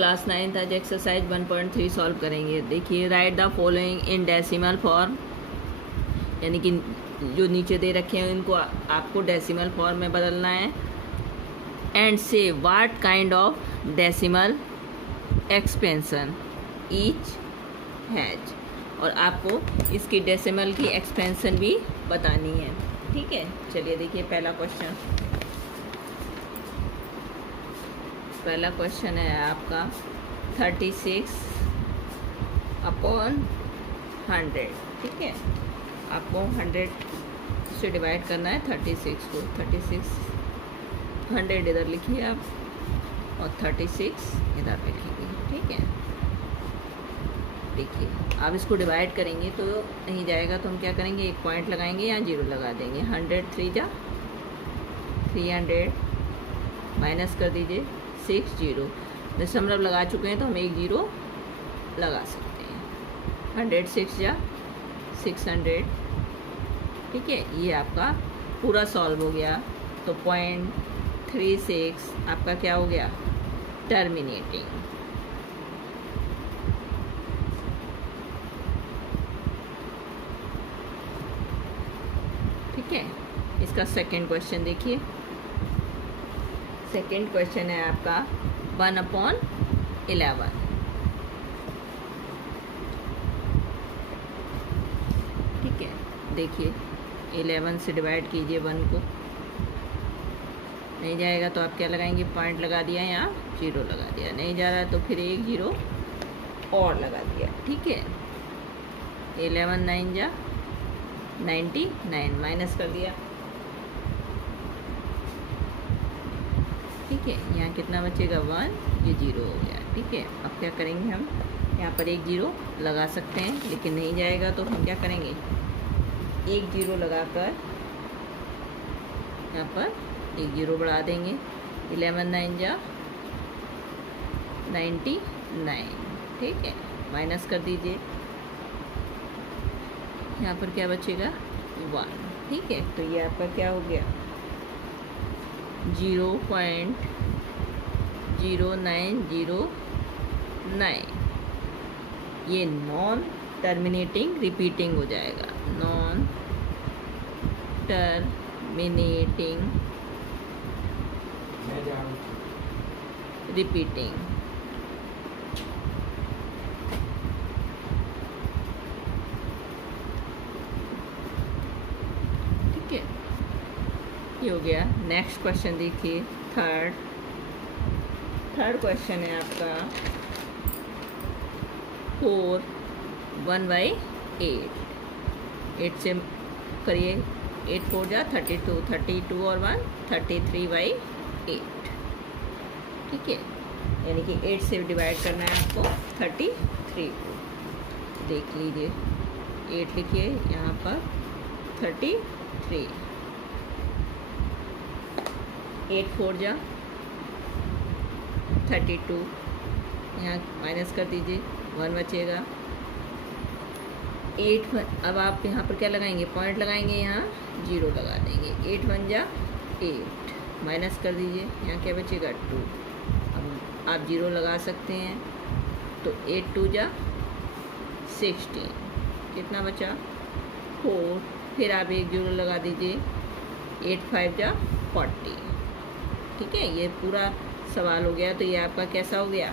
Class 9th आज exercise 1.3 solve करेंगे। देखिए, right the following in decimal form, यानी कि जो नीचे दे रखे हैं इनको आपको डेसिमल फॉर्म में बदलना है। एंड से what kind of decimal expansion each has, और आपको इसकी डेसिमल की एक्सपेंशन भी बतानी है। ठीक है, चलिए देखिए पहला क्वेश्चन है आपका 36 अपॉन 100। ठीक है, आपको 100 से डिवाइड करना है 36 को। 36 100 इधर लिखिए आप और 36 इधर लिखिए। ठीक है, देखिए आप इसको डिवाइड करेंगे तो नहीं जाएगा, तो हम क्या करेंगे, एक पॉइंट लगाएंगे या 0 लगा देंगे। 100 3 जा 300 माइनस कर दीजिए 6 0। दशमलव लगा चुके हैं तो हम एक 0 लगा सकते हैं। 100 6 जा 600। ठीक है, ये आपका पूरा सॉल्व हो गया। तो 0.36 आपका क्या हो गया, टर्मिनेटिंग। ठीक है, इसका सेकंड क्वेश्चन देखिए। सेकंड क्वेश्चन है आपका 1/11। ठीक है, देखिए 11 से डिवाइड कीजिए 1 को, नहीं जाएगा तो आप क्या लगाएंगे, पॉइंट लगा दिया या 0 लगा दिया। नहीं जा रहा तो फिर एक 0 और लगा दिया। ठीक है, 11 9 जा 99 माइनस कर दिया। ठीक है, यहाँ कितना बचेगा 1, ये 0 हो गया। ठीक है, अब क्या करेंगे, हम यहाँ पर एक 0 लगा सकते हैं, लेकिन नहीं जाएगा तो हम क्या करेंगे, एक 0 लगाकर यहाँ पर एक 0 बढ़ा देंगे। 11 9 जा 99। ठीक है, माइनस कर दीजिए, यहाँ पर क्या बचेगा 1। ठीक है, तो ये आपका क्या हो गया 0.0909। ये नॉन टर्मिनेटिंग रिपीटिंग हो जाएगा, नॉन टर्मिनेटिंग रिपीटिंग। ठीक है, ये हो गया। नेक्स्ट क्वेश्चन देखिए, थर्ड क्वेश्चन है आपका 4 1/8। 8 से करिए, 8 4 जा 32, 32 और 1 33/8। ठीक है, यानी कि 8 से डिवाइड करना है आपको 33 को। देख लीजिए 8 लिखिए यहाँ पर 33, 8 4 जा 32, यहाँ माइनस कर दीजिए 1 बचेगा। 8 अब आप यहाँ पर क्या लगाएंगे, पॉइंट लगाएंगे, यहाँ 0 लगा देंगे। 8 1 जा 8 माइनस कर दीजिए, यहाँ क्या बचेगा 2। अब आप 0 लगा सकते हैं, तो 8 2 जा 16, कितना बचा 4। फिर आप एक 0 लगा दीजिए, 8 5 जा 40। ठीक है, ये पूरा सवाल हो गया। तो ये आपका कैसा हो गया,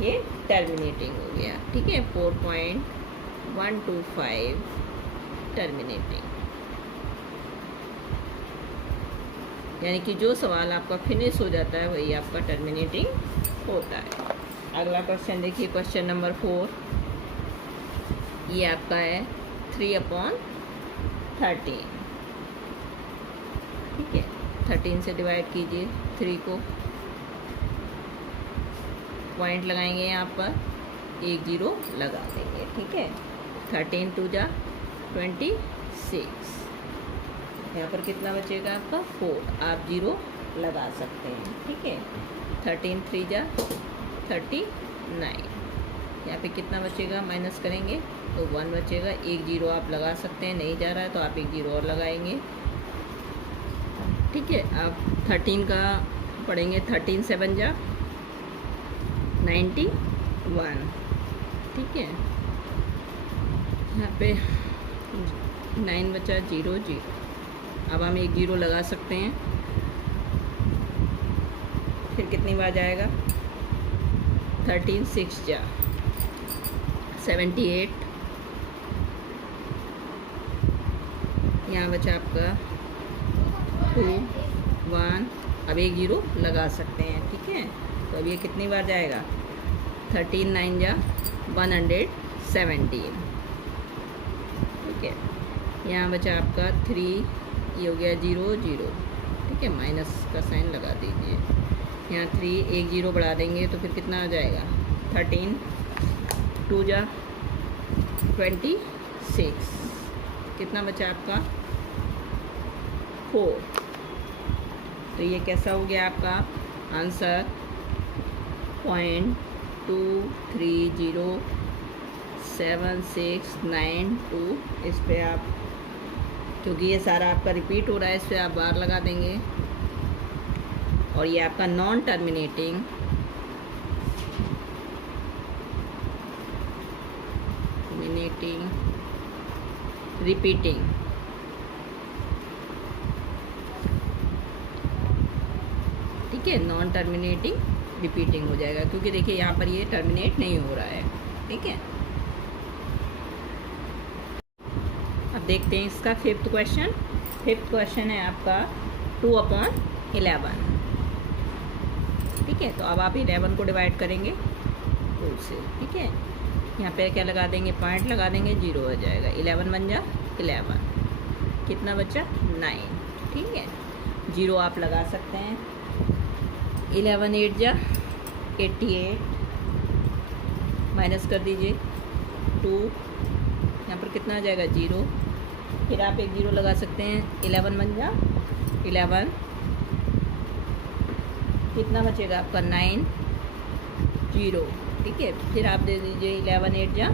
ये टर्मिनेटिंग हो गया। ठीक है, 4.125 टर्मिनेटिंग, यानी कि जो सवाल आपका फिनिश हो जाता है वही आपका टर्मिनेटिंग होता है। अगला क्वेश्चन देखिए, क्वेश्चन नंबर 4। ये आपका है 3/13। ठीक है, 13 से डिवाइड कीजिए 3 को, पॉइंट लगाएंगे, यहाँ पर एक 0 लगा देंगे। ठीक है, 13 2 जा 26, यहाँ पर कितना बचेगा आपका 4। आप 0 लगा सकते हैं। ठीक है, 13 3 जा 39, यहाँ पे कितना बचेगा, माइनस करेंगे तो 1 बचेगा। एक 0 आप लगा सकते हैं, नहीं जा रहा है तो आप एक 0 और लगाएंगे। ठीक है, आप 13 का पढ़ेंगे, 13 7 जा 91, ठीक है। यहाँ पे 9 बचा, 0 0। अब हम एक 0 लगा सकते हैं। फिर कितनी बार जाएगा? 13 6 जा 78। यहाँ बचा आपका 2 1। अब एक 0 लगा सकते हैं, ठीक है। तो अब ये कितनी बार जाएगा? 13 9 जा 117, ठीक है। यहाँ बचा आपका 3, ये हो गया 0 0, ठीक है। माइनस का साइन लगा दीजिए। यहाँ 3 एक 0 बढ़ा देंगे तो फिर कितना आ जाएगा? 13 2 जा 26। कितना बचा आपका? 4। तो ये कैसा हो गया आपका आंसर? 0.230769 इस पे आप, क्योंकि ये सारा आपका रिपीट हो रहा है, इस पर आप बार लगा देंगे। और ये आपका नॉन टर्मिनेटिंग रिपीटिंग, ठीक है। नॉन टर्मिनेटिंग रिपीटिंग हो जाएगा, क्योंकि देखिए यहाँ पर ये टर्मिनेट नहीं हो रहा है, ठीक है। अब देखते हैं इसका फिफ्थ क्वेश्चन। फिफ्थ क्वेश्चन है आपका 2/11, ठीक है। तो अब आप 11 को डिवाइड करेंगे 2 से, ठीक है। यहाँ पे क्या लगा देंगे? पॉइंट लगा देंगे, 0 हो जाएगा। 11 बन जा 11, कितना बचा? 9, ठीक है। 0 आप लगा सकते हैं। 11 8 जा 88, माइनस कर दीजिए 2, यहाँ पर कितना आ जाएगा? 0। फिर आप एक 0 लगा सकते हैं। 11 बन जा 11, कितना बचेगा आपका? 9 0, ठीक है। फिर आप दे दीजिए 11 8 जा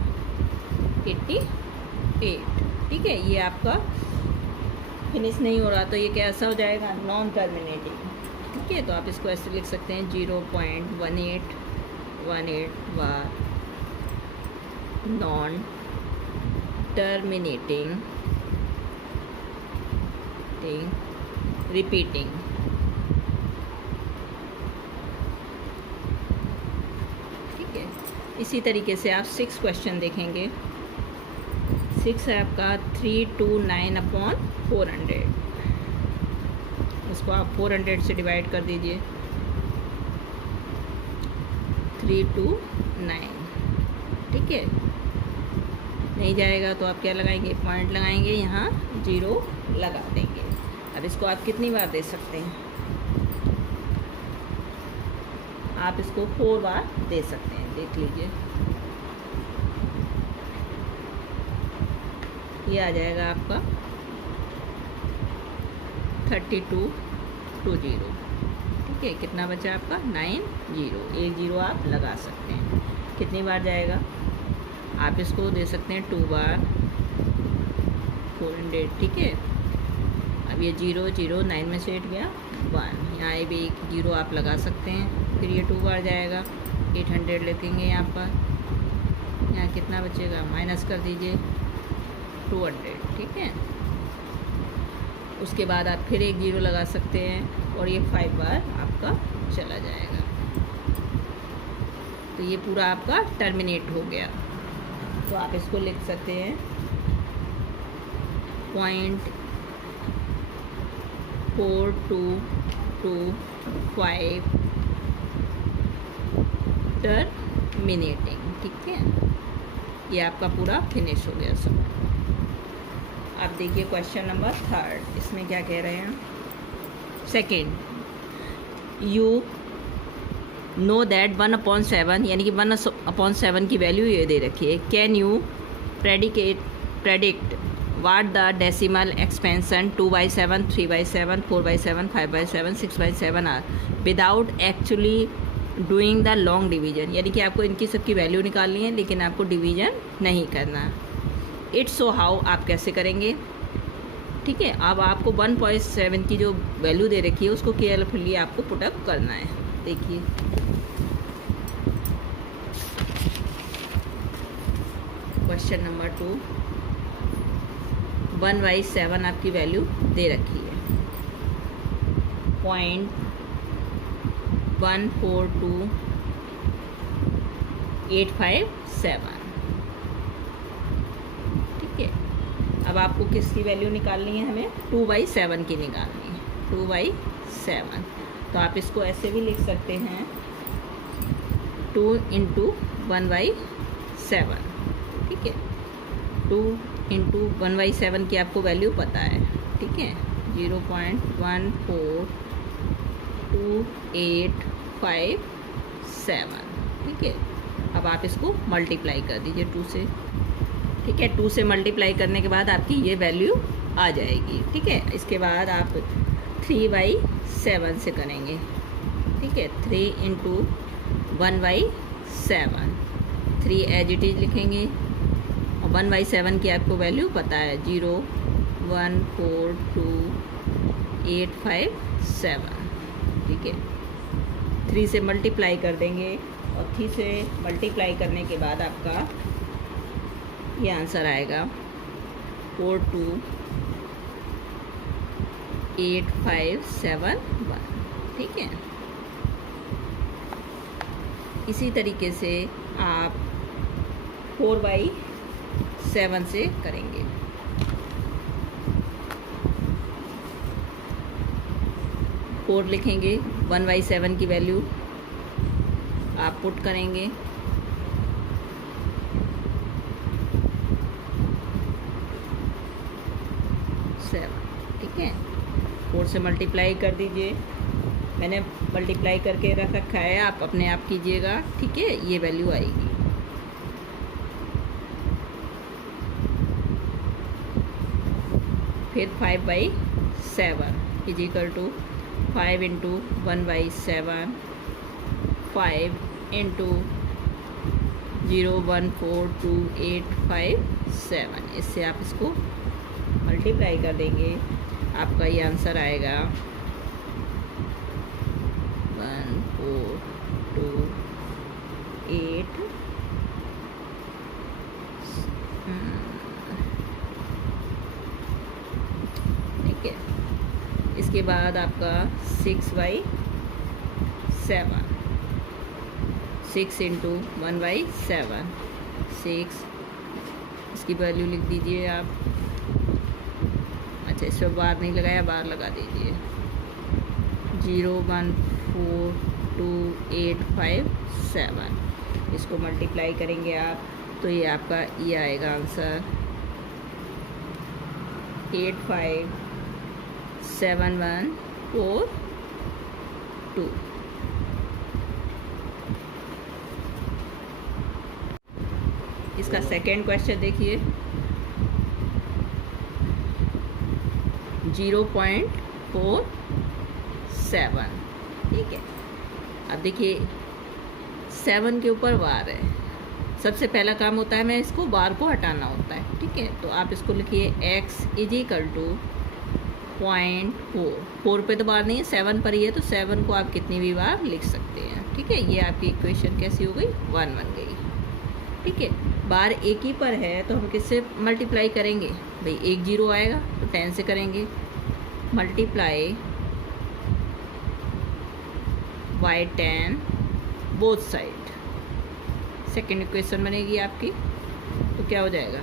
88, ठीक है। ये आपका फिनिश नहीं हो रहा, तो ये कैसा हो जाएगा? नॉन टर्मिनेटिंग, ठीक है। तो आप इसको ऐसे लिख सकते हैं 0.1818 बार नॉन टर्मिनेटिंग रिपीटिंग, ठीक है। इसी तरीके से आप 6 क्वेश्चन देखेंगे। 6 है आपका 329/400, उसको आप 400 से डिवाइड कर दीजिए। 329, ठीक है। नहीं जाएगा तो आप क्या लगाएंगे? पॉइंट लगाएंगे, यहाँ 0 लगा देंगे। अब इसको आप कितनी बार दे सकते हैं? आप इसको 4 बार दे सकते हैं, देख लीजिए। ये आ जाएगा आपका 3220, ठीक है। कितना बचा आपका? 9 0, एक 0 आप लगा सकते हैं। कितनी बार जाएगा? आप इसको दे सकते हैं 2 बार 400, ठीक है। अब ये 0 0 9 में से 8 गया 1, यहाँ भी एक 0 आप लगा सकते हैं। फिर ये 2 बार जाएगा, 800 लिखेंगे यहाँ पर। यहाँ कितना बचेगा? माइनस कर दीजिए 200, ठीक है। उसके बाद आप फिर एक 0 लगा सकते हैं और ये 5 बार आपका चला जाएगा। तो ये पूरा आपका टर्मिनेट हो गया। तो आप इसको लिख सकते हैं 0.4225 टर्मिनेटिंग, ठीक है। ये आपका पूरा फिनिश हो गया सब। अब देखिए क्वेश्चन नंबर 3, इसमें क्या कह रहे हैं? सेकेंड, यू नो दैट 1/7 यानी कि 1/7 की वैल्यू ये दे रखी है। Can you predict what the decimal expansion 2/7 3/7 4/7 5/7 6/7 are without actually doing the long division, यानी कि आपको इनकी सबकी वैल्यू निकालनी है लेकिन आपको डिवीजन नहीं करना। इट्स सो हाउ, आप कैसे करेंगे? ठीक है। अब आपको 1/7 की जो वैल्यू दे रखी है उसको केयरफुली आपको पुटअप करना है। देखिए क्वेश्चन नंबर 2, 1/7 आपकी वैल्यू दे रखी है, 0.142857, ठीक है। अब आपको किसकी वैल्यू निकालनी है, हमें 2/7 की निकालनी है, 2/7। तो आप इसको ऐसे भी लिख सकते हैं, 2 × 1/7, ठीक है। 2 × 1/7 की आपको वैल्यू पता है, ठीक है, 0.142857, ठीक है। अब आप इसको मल्टीप्लाई कर दीजिए 2 से, ठीक है। 2 से मल्टीप्लाई करने के बाद आपकी ये वैल्यू आ जाएगी, ठीक है। इसके बाद आप 3/7 से करेंगे, ठीक है, 3 × 1/7, 3 एज इट इज लिखेंगे, और 1/7 की आपको वैल्यू पता है, 0.142857, ठीक है। 3 से मल्टीप्लाई कर देंगे, और 3 से मल्टीप्लाई करने के बाद आपका ये आंसर आएगा 42857, ठीक है। इसी तरीके से आप 4/7 से करेंगे, 4 लिखेंगे, 1/7 की वैल्यू आप पुट करेंगे, ठीक है। 4 से मल्टीप्लाई कर दीजिए, मैंने मल्टीप्लाई करके रख रखा है, आप अपने आप कीजिएगा, ठीक है। ये वैल्यू आएगी, फिर 5/7 = 5 × 1/7, 5 × 0.142857, इससे आप इसको मल्टीप्लाई कर देंगे, आपका ये आंसर आएगा 1428, ठीक है। इसके बाद आपका 6/7, 6 × 1/7, 6, इसकी वैल्यू लिख दीजिए आप, अच्छा इस पर बार नहीं लगाया, बार लगा दीजिए, 0.142857, इसको मल्टीप्लाई करेंगे आप, तो ये आपका ये आएगा आंसर 857142। इसका सेकेंड क्वेश्चन देखिए, 0.47, ठीक है। अब देखिए 7 के ऊपर बार है, सबसे पहला काम होता है मैं इसको बार को हटाना होता है, ठीक है। तो आप इसको लिखिए x = 0.4 पे तो बार नहीं है, 7 पर ही है, तो 7 को आप कितनी भी बार लिख सकते हैं, ठीक है। ये आपकी इक्वेशन कैसी हो गई, 1 बन गई, ठीक है। बार एक ही पर है तो हम किससे मल्टीप्लाई करेंगे भाई, 1 0 आएगा तो 10 से करेंगे, multiply by 10 both side, second equation बनेगी आपकी। तो क्या हो जाएगा,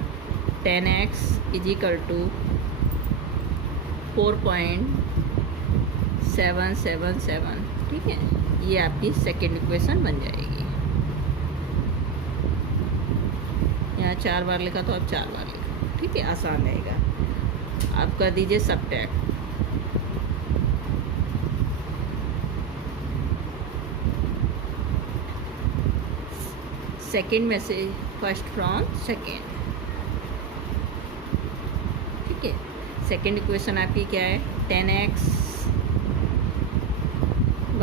10x = 4.777, ठीक है। ये आपकी सेकेंड इक्वेशन बन जाएगी। यहाँ 4 बार लिखा तो आप 4 बार लिखा, ठीक है, आसान रहेगा। आप कर दीजिए सबट्रैक्ट, सेकेंड में से फर्स्ट फ्रॉम सेकेंड, ठीक है। सेकेंड इक्वेशन आपकी क्या है, 10x =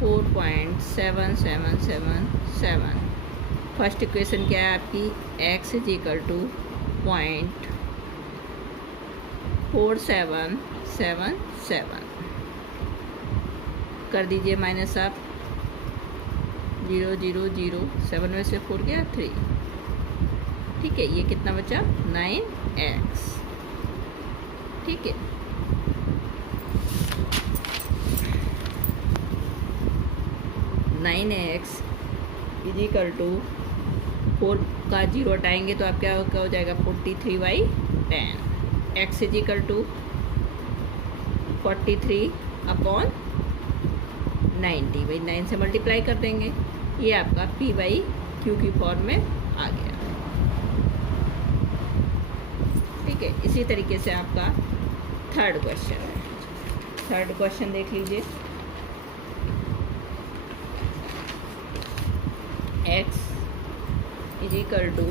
4.7777। फर्स्ट इक्वेशन क्या है आपकी, x = 0.4777, कर दीजिए माइनस आप, 0 0 0, 7 में से 4 गया 3, ठीक है, ये कितना बचा 9x। ठीक है, नाइन एक्स इजिकल टू 4 का 0 हटाएंगे तो आप क्या हो जाएगा 43/10। एक्स इजिकल टू 43/90 भाई 9 से मल्टीप्लाई कर देंगे, ये आपका p/q की फॉर्म में आ गया। ठीक है, इसी तरीके से आपका थर्ड क्वेश्चन है। थर्ड क्वेश्चन देख लीजिए। x इजिकल टू,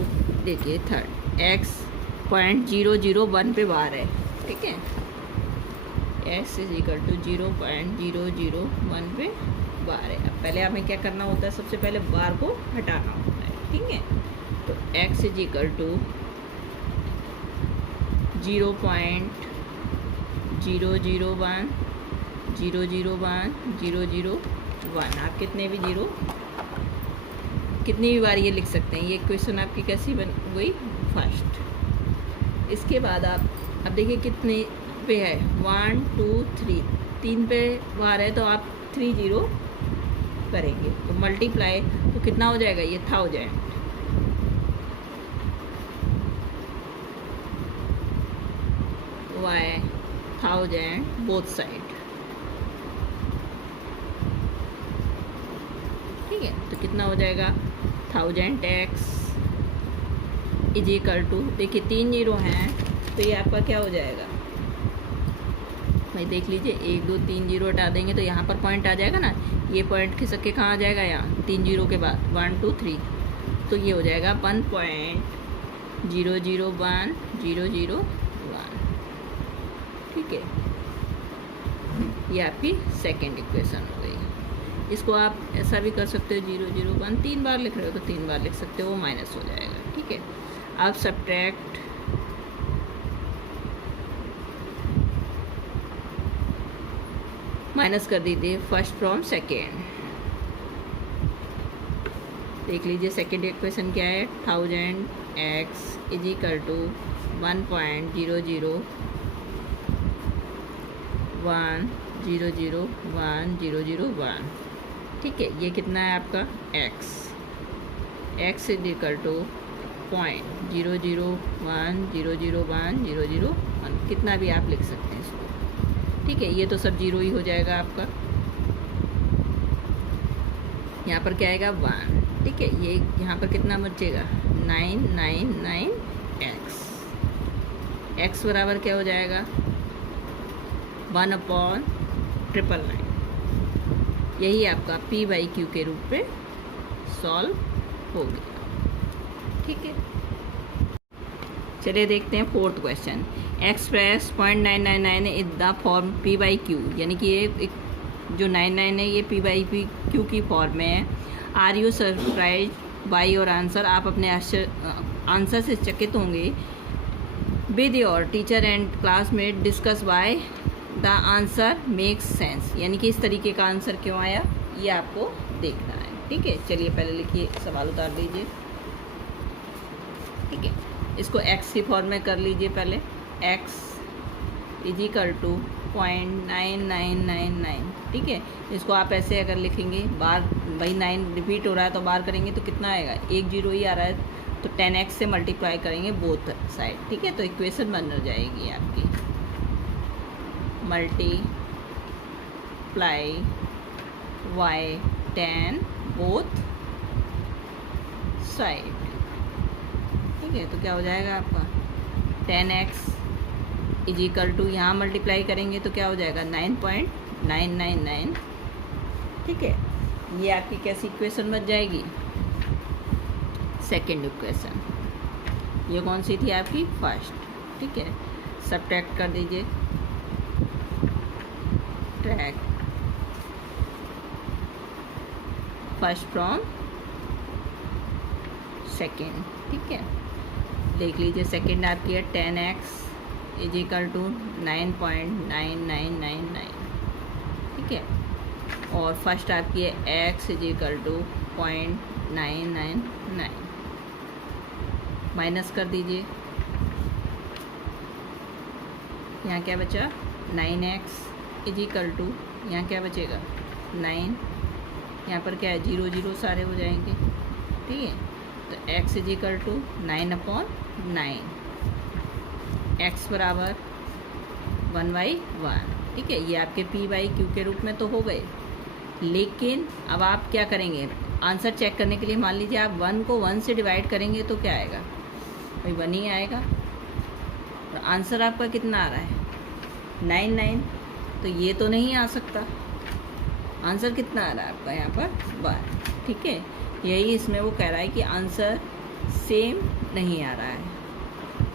देखिए थर्ड x 0.001 पे बार है। ठीक है, x इजिकल टू 0.001 पे बार है। अब पहले हमें क्या करना होता है, सबसे पहले बार को हटाना होता है। ठीक है, तो x इजिकल टू 0.001 आप कितने भी बार ये लिख सकते हैं। ये क्वेश्चन आपकी कैसी बन गई, फर्स्ट। इसके बाद आप अब देखिए कितने पे है 1 2 3, 3 पे बार है तो आप 3 0 करेंगे तो मल्टीप्लाई तो कितना हो जाएगा, ये 1000 y 1000 बोथ साइड। ठीक है, तो कितना हो जाएगा 1000x इजिकल टू, देखिए 3 0 हैं तो ये आपका क्या हो जाएगा भाई, देख लीजिए 1 2 3 0 हटा देंगे तो यहाँ पर पॉइंट आ जाएगा ना, ये पॉइंट खिसक के कहाँ आ जाएगा, यहाँ 3 0 के बाद 1 2 3, तो ये हो जाएगा 1.001001। ठीक है, ये आपकी सेकेंड इक्वेशन हो गई। इसको आप ऐसा भी कर सकते हो 001, 3 बार लिख रहे हो तो 3 बार लिख सकते हो, वो माइनस हो जाएगा। ठीक है, आप सब्ट्रैक्ट माइनस कर दीजिए फर्स्ट फ्रॉम सेकेंड। देख लीजिए सेकेंड इक्वेशन क्या है, 1000x इजिकल टू 1.001001001। ठीक है, ये कितना है आपका x इजिकल टू 0.001001001, कितना भी आप लिख सकते हैं इसको। ठीक है, ये तो सब 0 ही हो जाएगा आपका। यहाँ पर क्या आएगा 1। ठीक है, ये यहाँ पर कितना बचेगा 999x बराबर क्या हो जाएगा 1/999। यही आपका p/q के रूप में सॉल्व हो गया। ठीक है, चलिए देखते हैं fourth question. Express 0.999 is the form p/q, यानी कि ये एक जो 99 है ये p/q की फॉर्म में है। Are you surprise by your answer, आप अपने आंसर से चकित होंगे। With your teacher and classmate discuss why the answer makes sense, यानी कि इस तरीके का आंसर क्यों आया ये आपको देखना है। ठीक है, चलिए पहले लिखिए, सवाल उतार दीजिए। ठीक है, इसको x की फॉर्म में कर लीजिए पहले। x is equal to 0.9999। ठीक है, इसको आप ऐसे अगर लिखेंगे, बार भाई 9 रिपीट हो रहा है तो बार करेंगे तो कितना आएगा, 1 0 ही आ रहा है तो 10x से मल्टीप्लाई करेंगे बोथ साइड। ठीक है, तो इक्वेशन बन जाएगी आपकी मल्टीप्लाई y 10 बोथ साइड। ठीक है, तो क्या हो जाएगा आपका 10x इजिकल टू, यहाँ मल्टीप्लाई करेंगे तो क्या हो जाएगा 9.999। ठीक है, ये आपकी कैसी इक्वेशन बन जाएगी, सेकेंड इक्वेशन। ये कौन सी थी आपकी, फर्स्ट। ठीक है, सब्ट्रैक्ट कर दीजिए, ट्रैक फर्स्ट फ्रॉम सेकेंड। ठीक है, देख लीजिए सेकेंड आपकी है 10x इजिकल टू 9.9999। ठीक है, और फर्स्ट आपकी है x इजिकल टू 0.999। माइनस कर दीजिए, यहाँ क्या बचा 9x इज इक्वल टू, यहाँ क्या बचेगा 9, यहाँ पर क्या है 0 0 सारे हो जाएंगे, ठीक है। तो x is equal to 9/9, x बराबर 1/1, ठीक है। ये आपके p/q के रूप में तो हो गए, लेकिन अब आप क्या करेंगे आंसर चेक करने के लिए, मान लीजिए आप 1 को 1 से डिवाइड करेंगे तो क्या आएगा भाई 1 ही आएगा। तो आंसर आपका कितना आ रहा है 9, तो ये तो नहीं आ सकता। आंसर कितना आ रहा है आपका यहाँ पर 1, ठीक है। यही इसमें वो कह रहा है कि आंसर सेम नहीं आ रहा है।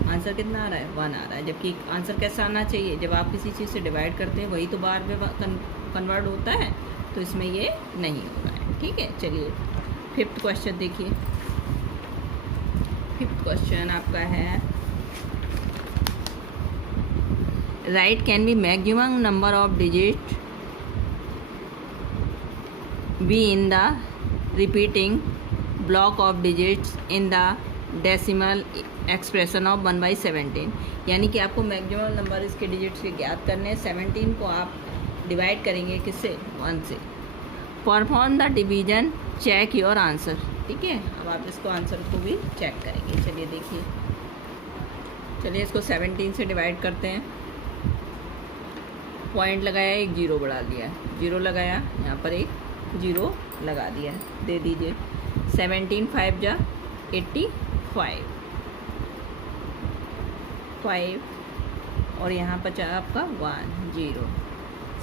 आंसर कितना आ रहा है 1 आ रहा है, जबकि आंसर कैसा आना चाहिए, जब आप किसी चीज़ से डिवाइड करते हैं वही तो बार में कन्वर्ट होता है, तो इसमें ये नहीं हो रहा है, ठीक है। चलिए 5th क्वेश्चन देखिए। 5th क्वेश्चन आपका है right can be maximum number of digit be in the repeating block of digits in the decimal expression of 1/17, यानी कि आपको मैक्सिमम नंबर इसके डिजिट्स के ज्ञात करने हैं। 17 को आप डिवाइड करेंगे किससे 1 से। Perform the division, check your answer, ठीक है। अब आप इसको आंसर को भी चेक करेंगे। चलिए देखिए, चलिए इसको 17 से डिवाइड करते हैं। पॉइंट लगाया, एक 0 बढ़ा दिया, 0 लगाया, यहाँ पर एक 0 लगा दिया, दे दीजिए। 17 5 जा 85, 5 और यहाँ बचा आपका 1 0।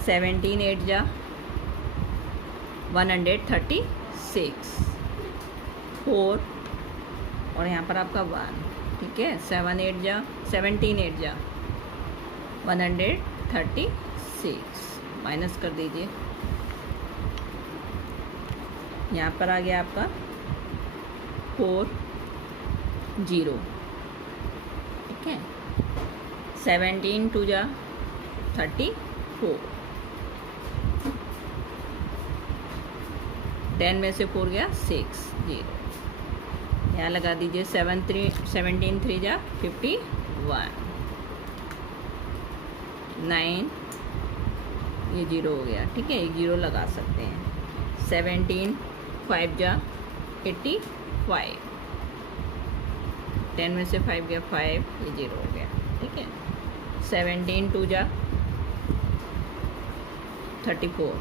17 8 जा 136, 4 और यहाँ पर आपका 1, ठीक है। 17 8 जा 136, माइनस कर दीजिए, यहाँ पर आ गया आपका 4 0, ठीक है। 17 2 जा 34, 10 में से 4 गया 6 0, यहाँ लगा दीजिए। 17 3 जा 51, 9 ये 0 हो गया, ठीक है, एक 0 लगा सकते हैं। 17 5 जा 85, 10 में से 5 गया 5, ये 0 हो गया, ठीक है। 17 2 जा 34,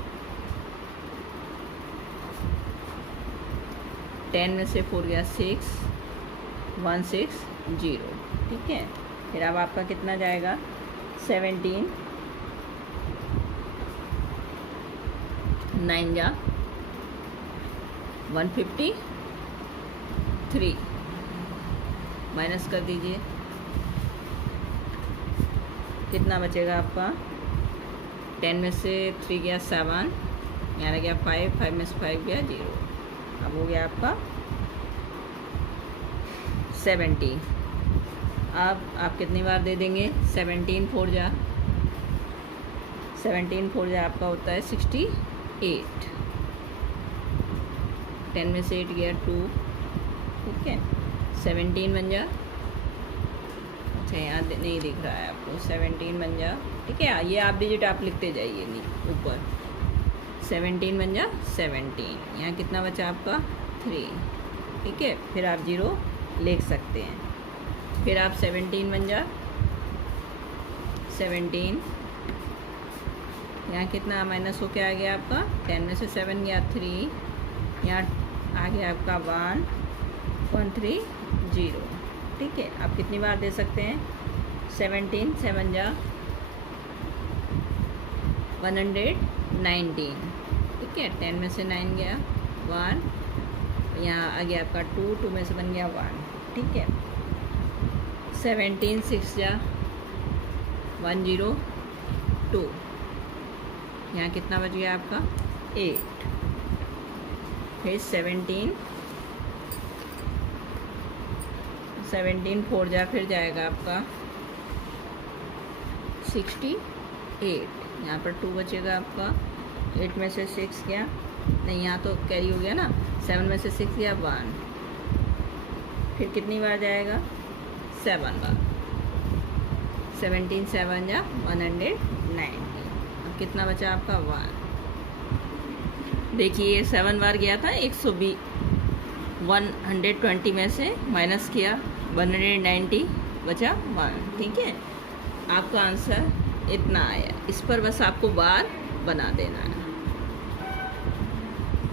10 में से 4 गया 6, 1 6 0, ठीक है। फिर अब आपका कितना जाएगा 17 9 जा 153, माइनस कर दीजिए, कितना बचेगा आपका 10 में से 3 गया 7, यहाँ लग गया 5, 5 में से 5 गया 0, अब हो गया आपका 70। अब आप कितनी बार दे देंगे 17 4 जा आपका होता है 68, 10 में से 8 गया 2, ठीक है। 17 बन जा, अच्छा यहाँ नहीं दिख रहा है आपको, 17 बन जा, ठीक है। ये आप डिजिट आप लिखते जाइए ऊपर। 17 बन जा 17, यहाँ कितना बचा आपका 3, ठीक है। फिर आप 0 लिख सकते हैं। फिर आप 17 बन जा 17, यहाँ कितना माइनस होके आ गया आपका 10 में से 7 गया 3, यहाँ आ गया आपका 1 1 3 0, ठीक है। आप कितनी बार दे सकते हैं 17 7 जा 119, ठीक है। 10 में से 9 गया 1, यहाँ आ गया आपका 2, 2 में से बन गया 1, ठीक है। 17 6 जा 102, यहाँ कितना बच गया आपका 8। फिर 17 4 जा, फिर जाएगा आपका 68, यहाँ पर 2 बचेगा आपका। 8 में से 6 गया, नहीं यहाँ तो कैरी हो गया ना, 7 में से 6 गया 1, फिर कितनी बार जाएगा? 7 बार। 17 7 जा 190। अब कितना बचा आपका? 1। देखिए 7 बार गया था, 120 में से माइनस किया 190, बचा 1। ठीक है, आपका आंसर इतना आया। इस पर बस आपको बार बना देना है।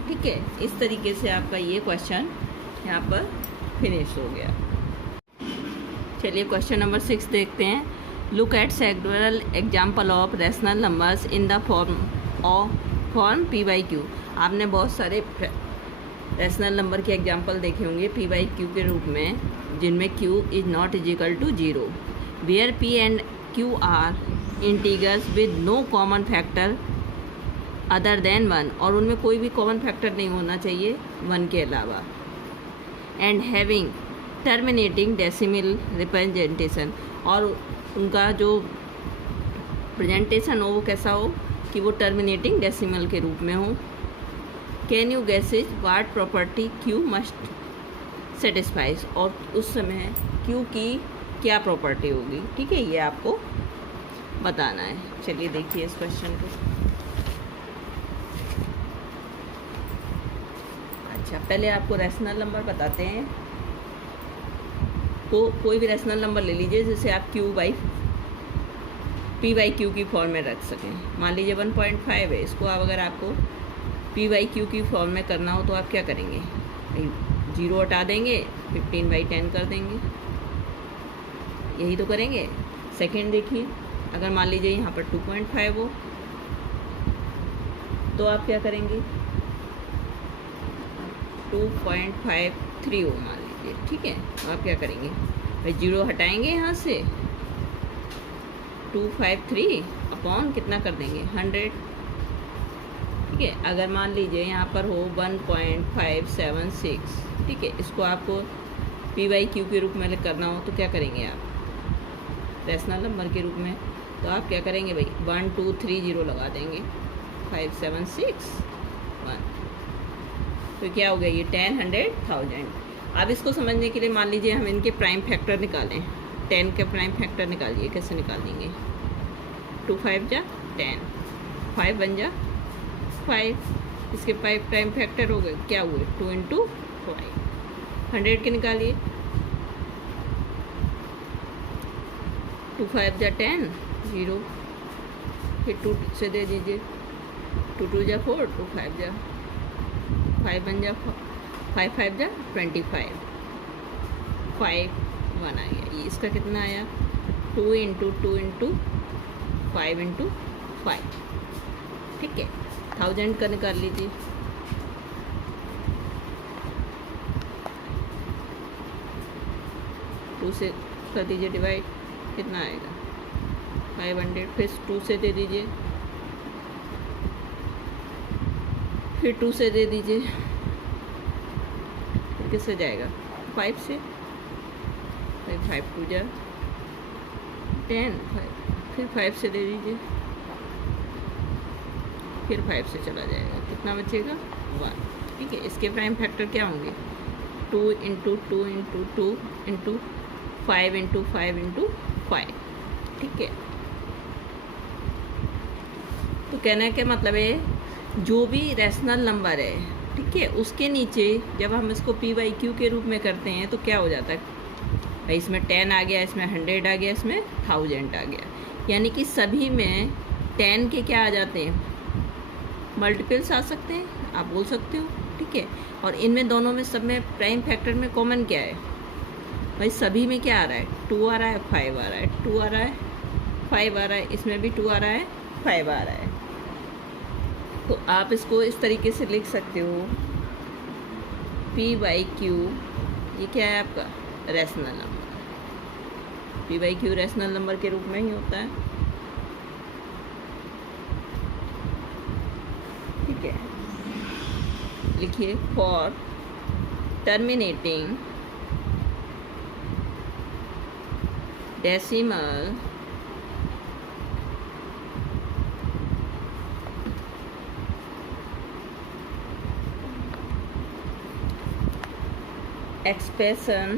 ठीक है, इस तरीके से आपका ये क्वेश्चन यहाँ पर फिनिश हो गया। चलिए क्वेश्चन नंबर 6 देखते हैं। Look at several example of rational numbers in the form P by Q. आपने बहुत सारे रैशनल नंबर के एग्जाम्पल देखे होंगे पी बाई क्यू के रूप में, जिनमें q is not equal to 0, where p and q are integers with no common factor other than 1, और उनमें कोई भी कॉमन फैक्टर नहीं होना चाहिए 1 के अलावा, and having terminating decimal representation, और उनका जो प्रेजेंटेशन हो वो कैसा हो कि वो टर्मिनेटिंग डेसिमल के रूप में हो। Can you guesses what property Q must satisfies, और उस समय क्यू की क्या प्रॉपर्टी होगी। ठीक है, ये आपको बताना है। चलिए देखिए इस क्वेश्चन को। अच्छा, पहले आपको रैशनल नंबर बताते हैं। तो कोई भी रैशनल नंबर ले लीजिए जिसे आप पी बाई क्यू की फॉर्म में रख सकें। मान लीजिए 1.5 है, इसको आप अगर आपको पी बाई क्यू की फॉर्म में करना हो तो आप क्या करेंगे? 0 हटा देंगे, 15/10 कर देंगे, यही तो करेंगे। सेकेंड देखिए, अगर मान लीजिए यहाँ पर 2.5 हो तो आप क्या करेंगे? 2.53 हो मान लीजिए। ठीक है, तो आप क्या करेंगे भाई? 0 हटाएंगे यहाँ से, 253 अपॉन कितना कर देंगे? 100। ठीक है, अगर मान लीजिए यहाँ पर हो 1.576, ठीक है, इसको आपको पी बाई क्यू के रूप में करना हो तो क्या करेंगे आप? रैशनल नंबर के रूप में तो आप क्या करेंगे भाई? 1 2 3 0 लगा देंगे, 5 7 6 1, तो क्या हो गया? ये 10 100 1000। अब इसको समझने के लिए मान लीजिए हम इनके प्राइम फैक्टर निकालें। 10 के प्राइम फैक्टर निकालिए, कैसे निकाल देंगे? 2 5 जा 10, 5 1 जा 5, इसके 5 प्राइम फैक्टर हो गए, क्या हुए? 2 × 5। 100 के निकालिए, 2 5 जा 10 0, फिर 2 से दे दीजिए, 2 2 जा 4, 2 5 जा 5 1 जा 5 5 जा 25, 5 1 आ गया। ये इसका कितना आया? 2 × 2 × 5 × 5। ठीक है, 1000 का निकाल लीजिए। टू से कर दीजिए डिवाइड, कितना आएगा? 500। फिर 2 से दे दीजिए, फिर 2 से दे दीजिए, फिर किससे जाएगा? 5 से। 5 2 जा 10, 5, फिर 5 से दे दीजिए, फिर 5 से चला जाएगा, कितना बचेगा? 1। ठीक है, इसके प्राइम फैक्टर क्या होंगे? 2 × 2 × 2 × 5 × 5 × 5। ठीक है, तो कहने का मतलब है जो भी रैशनल नंबर है, ठीक है, उसके नीचे जब हम इसको पी बाई क्यू के रूप में करते हैं तो क्या हो जाता है भाई? इसमें 10 आ गया, इसमें 100 आ गया, इसमें 1000 आ गया, यानी कि सभी में 10 के क्या आ जाते हैं? मल्टीपल्स आ सकते हैं, आप बोल सकते हो। ठीक है, और इनमें दोनों में सब में प्राइम फैक्टर में कॉमन क्या है भाई? सभी में क्या आ रहा है? 2 आ रहा है, 5 आ रहा है, 2 आ रहा है, 5 आ रहा है, इसमें भी 2 आ रहा है, 5 आ रहा है। तो आप इसको इस तरीके से लिख सकते हो, पी बाई क्यू, ये क्या है आपका? Rational number. P by Q rational number के रूप में ही होता है। ठीक है, लिखिए for terminating decimal expression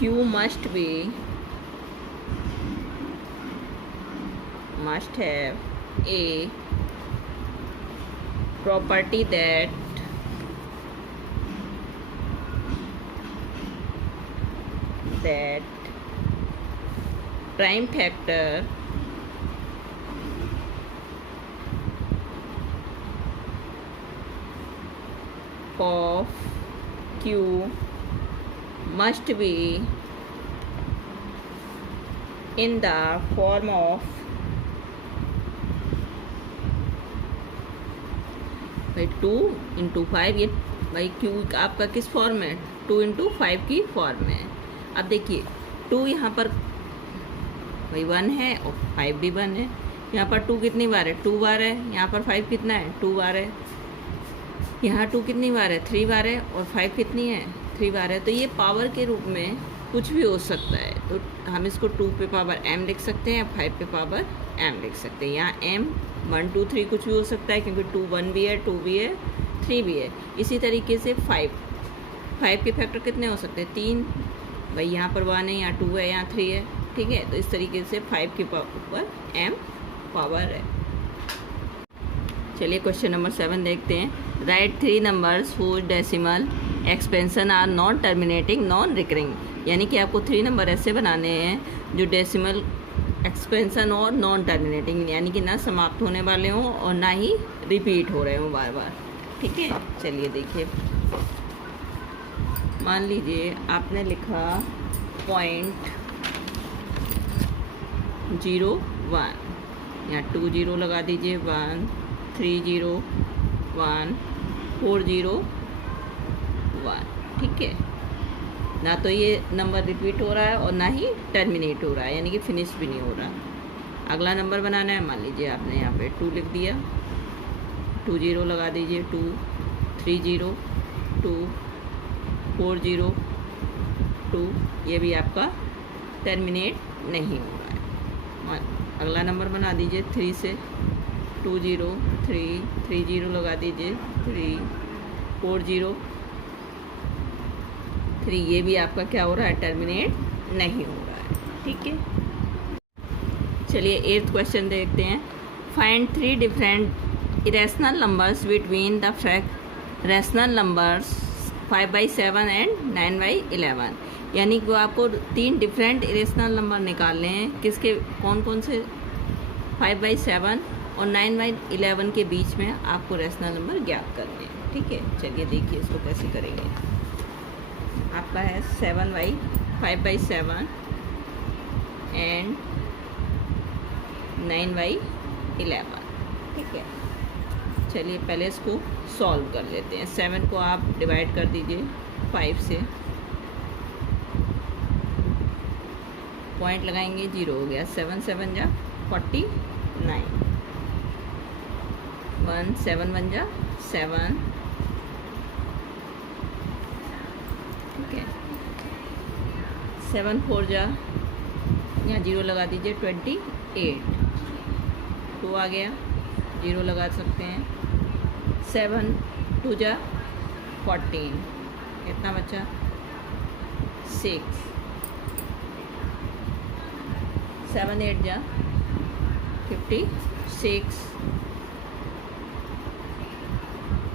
Q must have a property that prime factor of Q must be in the form of भाई 2 × 5, ये भाई Q आपका किस फॉर्म में, 2 × 5 की फॉर्म में। अब देखिए 2 यहाँ पर भाई 1 है और 5 भी 1 है। यहाँ पर 2 कितनी बार है, 2 बार है। यहाँ पर 5 कितना है, 2 बार है। यहाँ 2 कितनी बार है, 3 बार है। और 5 कितनी है, 3 बार है। तो ये पावर के रूप में कुछ भी हो सकता है। तो हम इसको 2 पे पावर m लिख सकते हैं, 5 पे पावर m लिख सकते हैं। यहाँ m 1 2 3 कुछ भी हो सकता है, क्योंकि 2 1 भी है, 2 भी है, 3 भी है। इसी तरीके से 5 के फैक्टर कितने हो सकते हैं, 3। भाई यहाँ पर 1 है, यहाँ 2 है, यहाँ 3 है। ठीक है, तो इस तरीके से 5 के ऊपर m पावर है। चलिए क्वेश्चन नंबर 7 देखते हैं। Right 3 numbers whose decimal expansion are non terminating non recurring. यानी कि आपको 3 नंबर ऐसे बनाने हैं जो डेसिमल एक्सपेंशन और नॉन टर्मिनेटिंग, यानी कि ना समाप्त होने वाले हों और ना ही रिपीट हो रहे हों बार बार। ठीक है, चलिए देखिए। मान लीजिए आपने लिखा 0.01, यहाँ 2 0 लगा दीजिए, 1 3 0 1 4 0 1। ठीक है, ना तो ये नंबर रिपीट हो रहा है और ना ही टर्मिनेट हो रहा है, यानी कि फिनिश भी नहीं हो रहा। अगला नंबर बनाना है। मान लीजिए आपने यहाँ पे 2 लिख दिया, 2 0 लगा दीजिए, 2 3 0 2 4 0 2। ये भी आपका टर्मिनेट नहीं हो रहा है। अगला नंबर बना दीजिए 3 से, 2 0 3 3 0 लगा दीजिए, 3 4 0 3। ये भी आपका क्या हो रहा है, टर्मिनेट नहीं हो रहा है। ठीक है, चलिए 8th क्वेश्चन देखते हैं। Find 3 different irrational numbers between the rational numbers 5/7 and 9/11। यानी कि आपको 3 डिफरेंट इरेशनल नंबर निकालने हैं। किसके, कौन कौन से, 5/7 और 9/11 के बीच में आपको रैशनल नंबर ज्ञात करने हैं। ठीक है, चलिए देखिए इसको कैसे करेंगे। आपका है 5/7 एंड 9/11। ठीक है, चलिए पहले इसको सॉल्व कर लेते हैं। 7 को आप डिवाइड कर दीजिए 5 से, पॉइंट लगाएंगे, 0 हो गया। 7 7 जा 49, 1 7 1 जा 7। ठीक है, 7 4 जा, यहाँ 0 लगा दीजिए, 28। 2 आ गया, 0 लगा सकते हैं। 7 2 जा 14, कितना बचा, 6। 7 8 जा 56,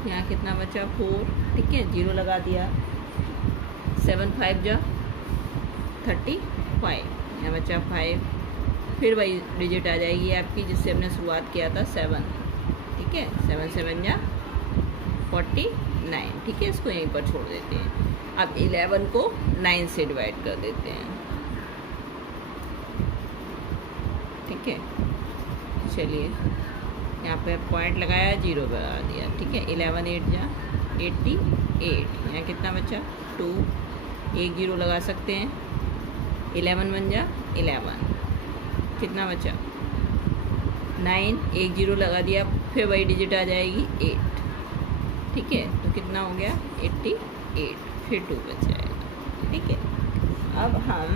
यहाँ कितना बचा, 4। ठीक है, 0 लगा दिया। 7 5 जा 35, यहाँ बचा 5। फिर वही डिजिट आ जाएगी आपकी जिससे हमने शुरुआत किया था, 7। ठीक है, 7 7 जा 49। ठीक है, इसको यहीं पर छोड़ देते हैं। अब 11 को 9 से डिवाइड कर देते हैं। ठीक है, चलिए यहाँ पे पॉइंट लगाया, 0 लगा दिया। ठीक है, 11 8 जा 88, यहाँ कितना बचा, 2। 1 0 लगा सकते हैं। 11 1 जा 11, कितना बचा, 9। 1 0 लगा दिया, फिर वही डिजिट आ जाएगी, 8। ठीक है, तो कितना हो गया, 88। फिर 2 बच जाएगा। ठीक है, अब हम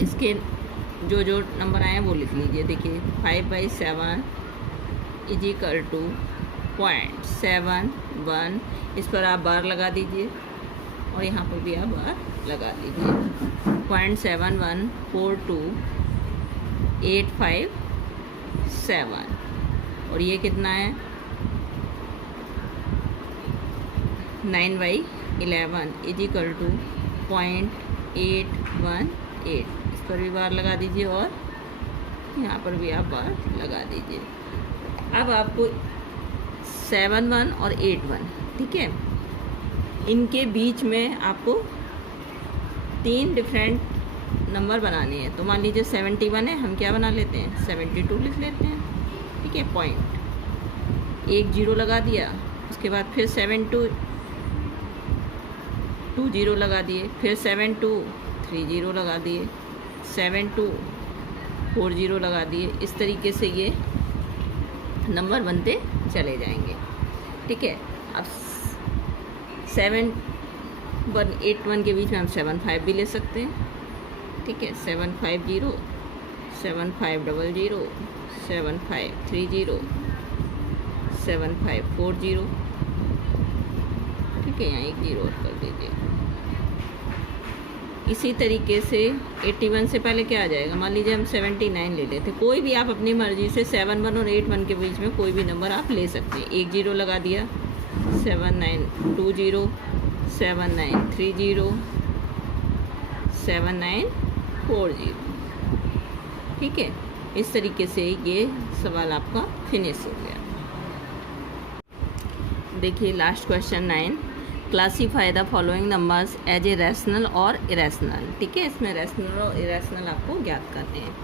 इसके जो नंबर आए हैं वो लिख लीजिए। देखिए 5/7 = 0.71। इस पर आप बार लगा दीजिए और यहाँ पर भी आप बार लगा दीजिए। 0.7142857 और ये कितना है 9/11 इजिकल टू 0.818। इस पर भी बार लगा दीजिए और यहाँ पर भी आप बार लगा दीजिए। अब आपको 7-1 और 8-1, ठीक है, इनके बीच में आपको 3 डिफरेंट नंबर बनाने हैं। तो मान लीजिए 71 है, हम क्या बना लेते हैं 72 लिख लेते हैं, ठीक है। पॉइंट 1 0 लगा दिया, उसके बाद फिर 72 2 0 लगा दिए, फिर 72 3 0 लगा दिए, 72 4 0 लगा दिए। इस तरीके से ये नंबर बनते चले जाएंगे, ठीक है। अब 7-1-8-1 के बीच में हम 7-5 भी ले सकते हैं, ठीक है। 7-5-0 7-5-0 7-5-3-0 7-5-4-0, ठीक है। यहाँ एक 0 और कर दीजिए। इसी तरीके से 81 से पहले क्या आ जाएगा, मान लीजिए हम 79 ले लेते। कोई भी आप अपनी मर्जी से 7-1 और 8-1 के बीच में कोई भी नंबर आप ले सकते हैं। 1 0 लगा दिया, 7-9-2-0 7-9-3-0 7-9-4-0, ठीक है। इस तरीके से ये सवाल आपका फिनिश हो गया। देखिए last question 9, classify the following numbers as a rational और इरेशनल, ठीक है। इसमें रैशनल और इरेशनल आपको ज्ञात करने हैं।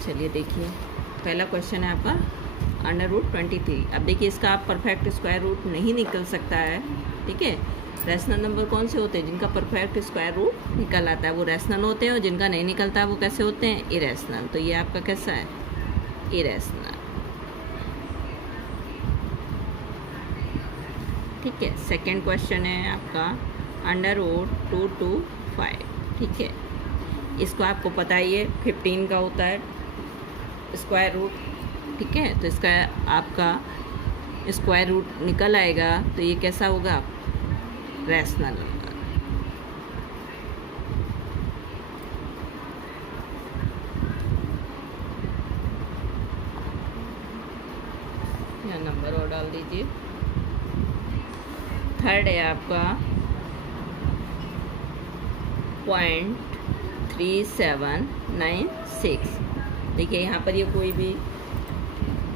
चलिए देखिए, पहला क्वेश्चन है आपका √23। अब देखिए इसका आप परफेक्ट स्क्वायर रूट नहीं निकल सकता है, ठीक है। रैशनल नंबर कौन से होते हैं, जिनका परफेक्ट स्क्वायर रूट निकल आता है वो रैशनल होते हैं, और जिनका नहीं निकलता वो कैसे होते हैं, इरेशनल। तो ये आपका कैसा है, इरेशनल, ठीक है। सेकंड क्वेश्चन है आपका √225, ठीक है। इसको आपको पता ही है 15 का होता है स्क्वायर रूट, ठीक है। तो इसका आपका स्क्वायर रूट निकल आएगा, तो ये कैसा होगा, रैशनल नंबर। यहाँ नंबर और डाल दीजिए। थर्ड है आपका 0.3796। देखिए यहाँ पर ये कोई भी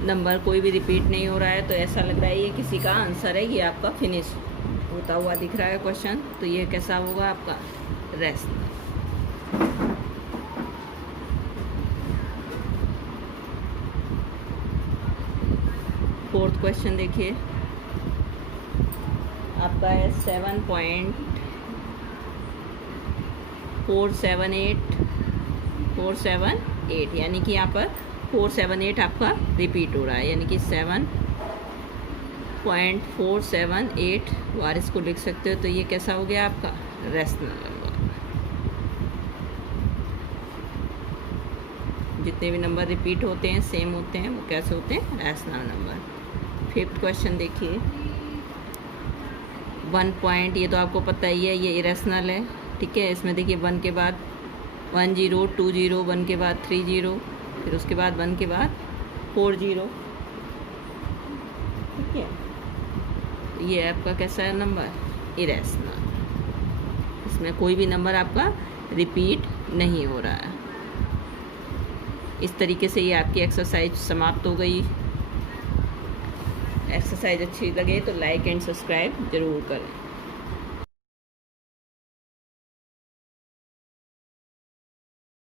नंबर कोई भी रिपीट नहीं हो रहा है, तो ऐसा लग रहा है ये किसी का आंसर है। ये आपका फिनिश होता हुआ दिख रहा है क्वेश्चन, तो ये कैसा होगा आपका, रैशनल। फोर्थ क्वेश्चन देखिए आपका है 7.478, यानी कि यहाँ पर 478 आपका रिपीट हो रहा है, यानी कि 7.478 बार इसको लिख सकते हो। तो ये कैसा हो गया आपका, रैशनल नंबर। जितने भी नंबर रिपीट होते हैं सेम होते हैं, वो कैसे होते हैं, रैशनल नंबर। फिफ्थ क्वेश्चन देखिए 1 पॉइंट, ये तो आपको पता ही है, ये इरेशनल है, ठीक है। इसमें देखिए 1 के बाद 1 0 2 0, 1 के बाद 3 0, फिर उसके बाद 1 के बाद 4 0, ठीक है। ये आपका कैसा है नंबर, इरेशनल। इसमें कोई भी नंबर आपका रिपीट नहीं हो रहा है। इस तरीके से ये आपकी एक्सरसाइज समाप्त हो गई। एक्सरसाइज अच्छी लगे तो लाइक एंड सब्सक्राइब ज़रूर करें।